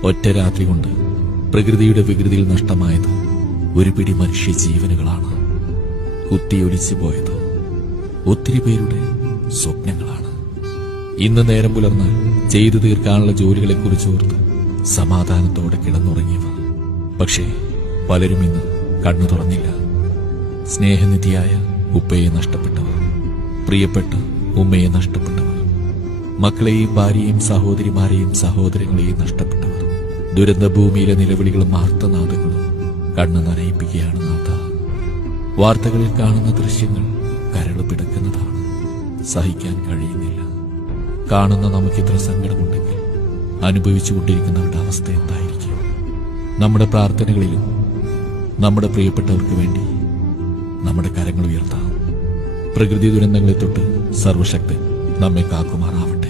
ഒറ്റ രാത്രി കൊണ്ട് പ്രകൃതിയുടെ വികൃതിയിൽ നഷ്ടമായത് ഒരു പിടി മനുഷ്യ ജീവനുകളാണ്. കുത്തിയൊലിച്ചു പോയത് ഒത്തിരി പേരുടെ സ്വപ്നങ്ങളാണ്. ഇന്ന് നേരം പുലർന്നാൽ ചെയ്തു തീർക്കാനുള്ള ജോലികളെക്കുറിച്ചോർത്ത് സമാധാനത്തോടെ കിടന്നുറങ്ങിയവർ. പക്ഷേ പലരും ഇന്ന് കണ്ണു തുറന്നില്ല. സ്നേഹനിധിയായ ഉപ്പയെ നഷ്ടപ്പെട്ടവർ, പ്രിയപ്പെട്ട ഉമ്മയെ നഷ്ടപ്പെട്ടവർ, മക്കളെയും ഭാര്യയും സഹോദരിമാരെയും സഹോദരങ്ങളെയും നഷ്ടപ്പെട്ടവർ. ദുരന്തഭൂമിയിലെ നിലവിളികളും ആർത്തനാദങ്ങളും കണ്ണു നനയിപ്പിക്കുകയാണ് നാഥ. വാർത്തകളിൽ കാണുന്ന ദൃശ്യങ്ങൾ കരള് പിടക്കുന്നതാണ്. സഹിക്കാൻ കഴിയുന്നില്ല. കാണുന്ന നമുക്കിത്ര സങ്കടമുണ്ടെങ്കിൽ അനുഭവിച്ചുകൊണ്ടിരിക്കുന്നവരുടെ അവസ്ഥ എന്തായിരിക്കും? നമ്മുടെ പ്രാർത്ഥനകളിലും നമ്മുടെ പ്രിയപ്പെട്ടവർക്ക് വേണ്ടി നമ്മുടെ കരങ്ങൾ ഉയർത്താം. പ്രകൃതി ദുരന്തങ്ങളെ തൊട്ട് സർവശക്തൻ നമ്മെ കാക്കുമാറാവട്ടെ.